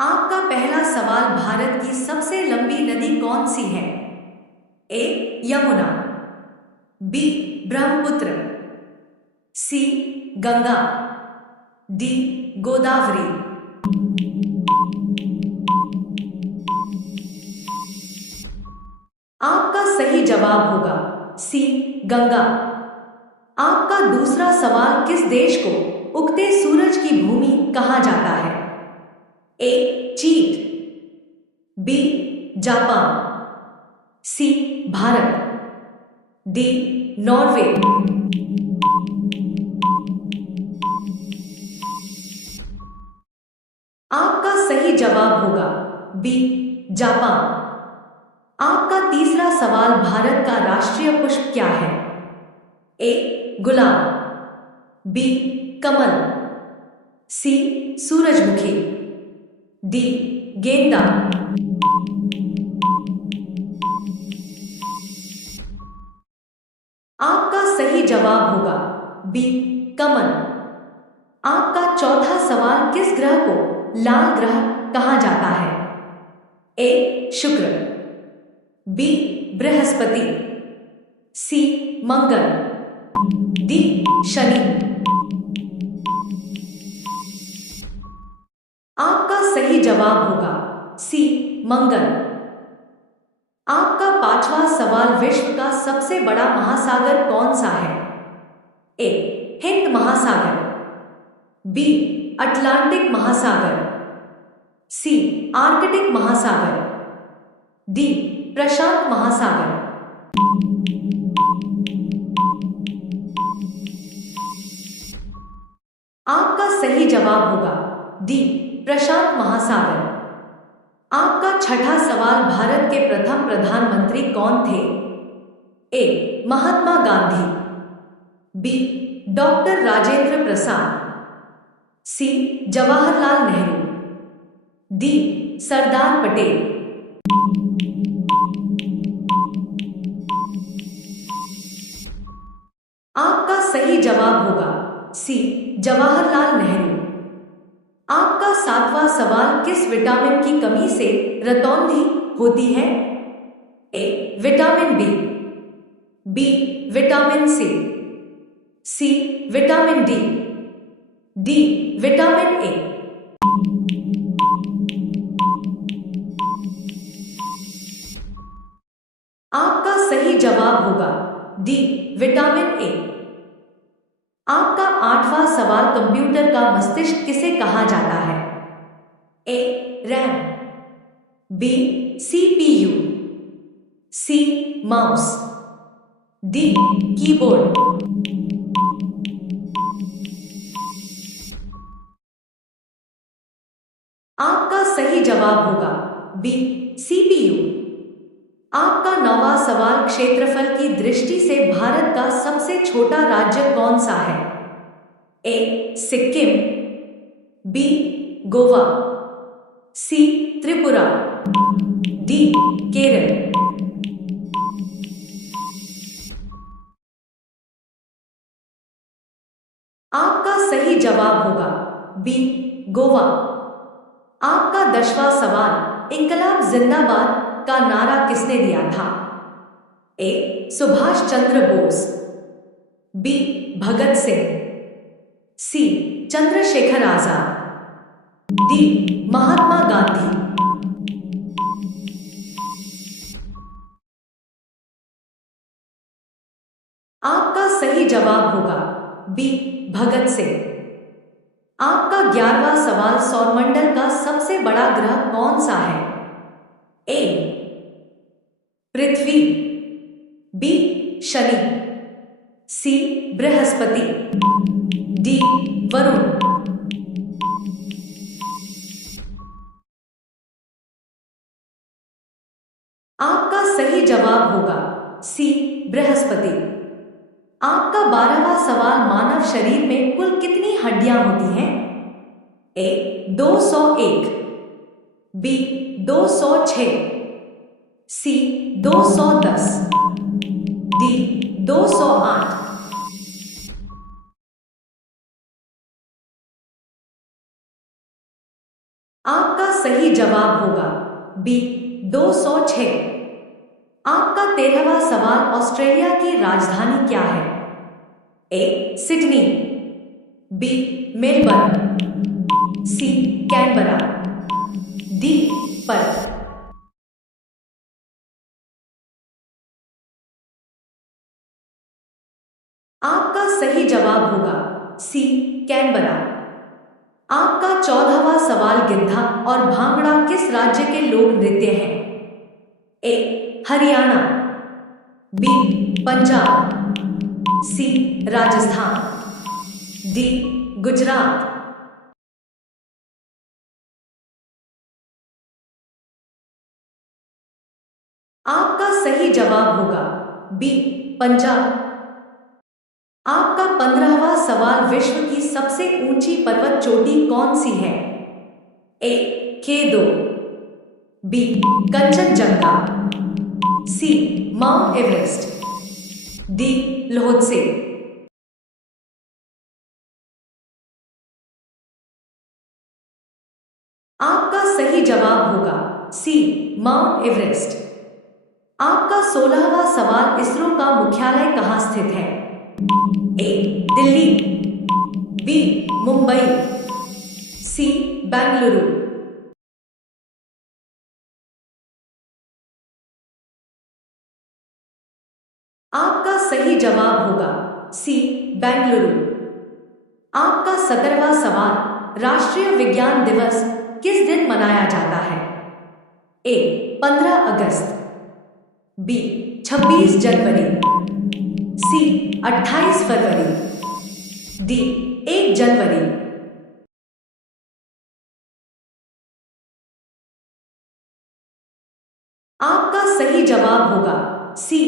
आपका पहला सवाल भारत की सबसे लंबी नदी कौन सी है? ए. यमुना, बी. ब्रह्मपुत्र, सी. गंगा, डी. गोदावरी। आपका सही जवाब होगा सी. गंगा। आपका दूसरा सवाल किस देश को उगते सूरज की भूमि कहा जाता है? ए. चीन, बी. जापान, सी. भारत, डी. नॉर्वे। आपका सही जवाब होगा बी. जापान। आपका तीसरा सवाल भारत का राष्ट्रीय पुष्प क्या है? ए. गुलाब, बी. कमल, सी. सूरजमुखी, डी. गेंदा। आपका सही जवाब होगा बी. कमल। आपका चौथा सवाल किस ग्रह को लाल ग्रह कहा जाता है? ए. शुक्र, बी. बृहस्पति, सी. मंगल, डी. शनि। आपका सही जवाब होगा सी. मंगल। आपका पांचवा सवाल विश्व का सबसे बड़ा महासागर कौन सा है? ए. हिंद महासागर, बी. अटलांटिक महासागर, सी. आर्कटिक महासागर, डी. प्रशांत महासागर। आपका सही जवाब होगा डी. प्रशांत महासागर। आपका छठा सवाल भारत के प्रथम प्रधानमंत्री कौन थे? ए. महात्मा गांधी, बी. डॉक्टर राजेंद्र प्रसाद, सी. जवाहरलाल नेहरू, डी. सरदार पटेल। आपका सही जवाब होगा सी. जवाहरलाल नेहरू। आपका सातवां सवाल किस विटामिन की कमी से रतौंधी होती है? A. Vitamin B, B. Vitamin C, C. Vitamin D, D. Vitamin A. आपका सही जवाब होगा डी. Vitamin A. आपका आठवां सवाल कंप्यूटर का मस्तिष्क किसे कहा जाता है? A. RAM, B. CPU, C. Mouse, D. Keyboard. आपका सही जवाब होगा बी. सीपीयू। आपका नौवां सवाल क्षेत्रफल की दृष्टि से भारत का सबसे छोटा राज्य कौन सा है? ए. सिक्किम, बी. गोवा, सी. त्रिपुरा, डी. केरल। आपका सही जवाब होगा बी. गोवा। आपका 10वां सवाल इंकलाब जिंदाबाद का नारा किसने दिया था? ए. सुभाष चंद्र बोस, बी. भगत सिंह, सी. चंद्रशेखर आजाद, डी. महात्मा गांधी। आपका सही जवाब होगा बी. भगत सिंह। आपका 11वां सवाल सौरमंडल का सबसे बड़ा ग्रह कौन सा है? ए. पृथ्वी, बी. शनि, सी. बृहस्पति, डी. वरुण। आपका सही जवाब होगा सी. बृहस्पति। आपका 12वां सवाल मानव शरीर में कुल कितनी हड्डियां होती हैं? ए. 201, बी. 206, सी. 210, डी. 208। आपका आपका सही जवाब होगा बी 206। आपका 13वां सवाल, ऑस्ट्रेलिया की राजधानी क्या है? A Sydney, B Melbourne, C Canberra, D Perth. आपका सही जवाब होगा सी कैनबरा। आपका 14वां सवाल, गिद्धा और भांगड़ा किस राज्य के लोक नृत्य हैं? ए हरियाणा, बी पंजाब, सी राजस्थान, डी गुजरात। आपका सही जवाब होगा बी पंजाब। आपका 15वां सवाल, विश्व की सबसे ऊंची पर्वत चोटी कौन सी है? ए केदो, बी कंचनजंगा, सी माउंट एवरेस्ट, डी लोहत्से। आपका सही जवाब होगा सी माउंट एवरेस्ट। आपका 16वां सवाल, इसरो का मुख्यालय कहाँ स्थित है? ए दिल्ली, बी मुंबई, सी बेंगलुरु। आपका सही जवाब होगा सी बेंगलुरु। आपका 17वां सवाल, राष्ट्रीय विज्ञान दिवस किस दिन मनाया जाता है? ए 15 अगस्त, बी 26 जनवरी, सी 28 फरवरी, डी 1 जनवरी। आपका सही जवाब होगा सी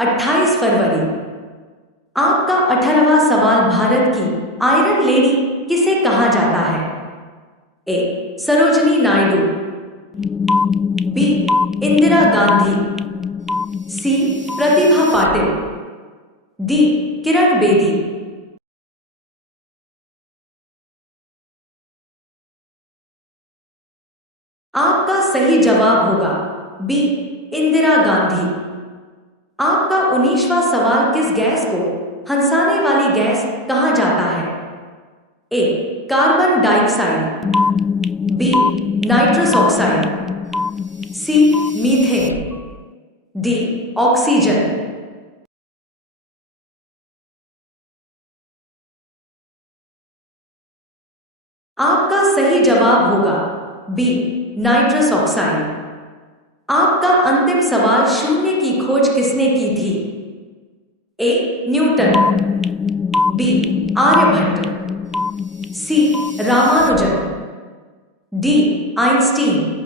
28 फरवरी। आपका 18वां सवाल, भारत की आयरन लेडी किसे कहा जाता है? ए सरोजनी नायडू, बी इंदिरा गांधी, सी प्रतिभा पाटिल, डी किरण बेदी। आपका सही जवाब होगा बी इंदिरा गांधी। आपका 19वां सवाल, किस गैस को हंसाने वाली गैस कहा जाता है? A carbon dioxide, B nitrous oxide, C methane, D oxygen. आपका सही जवाब होगा बी नाइट्रस ऑक्साइड। आपका अंतिम सवाल, शून्य की खोज किसने की थी? A Newton, B Aryabhata, C Ramanujan, D Einstein.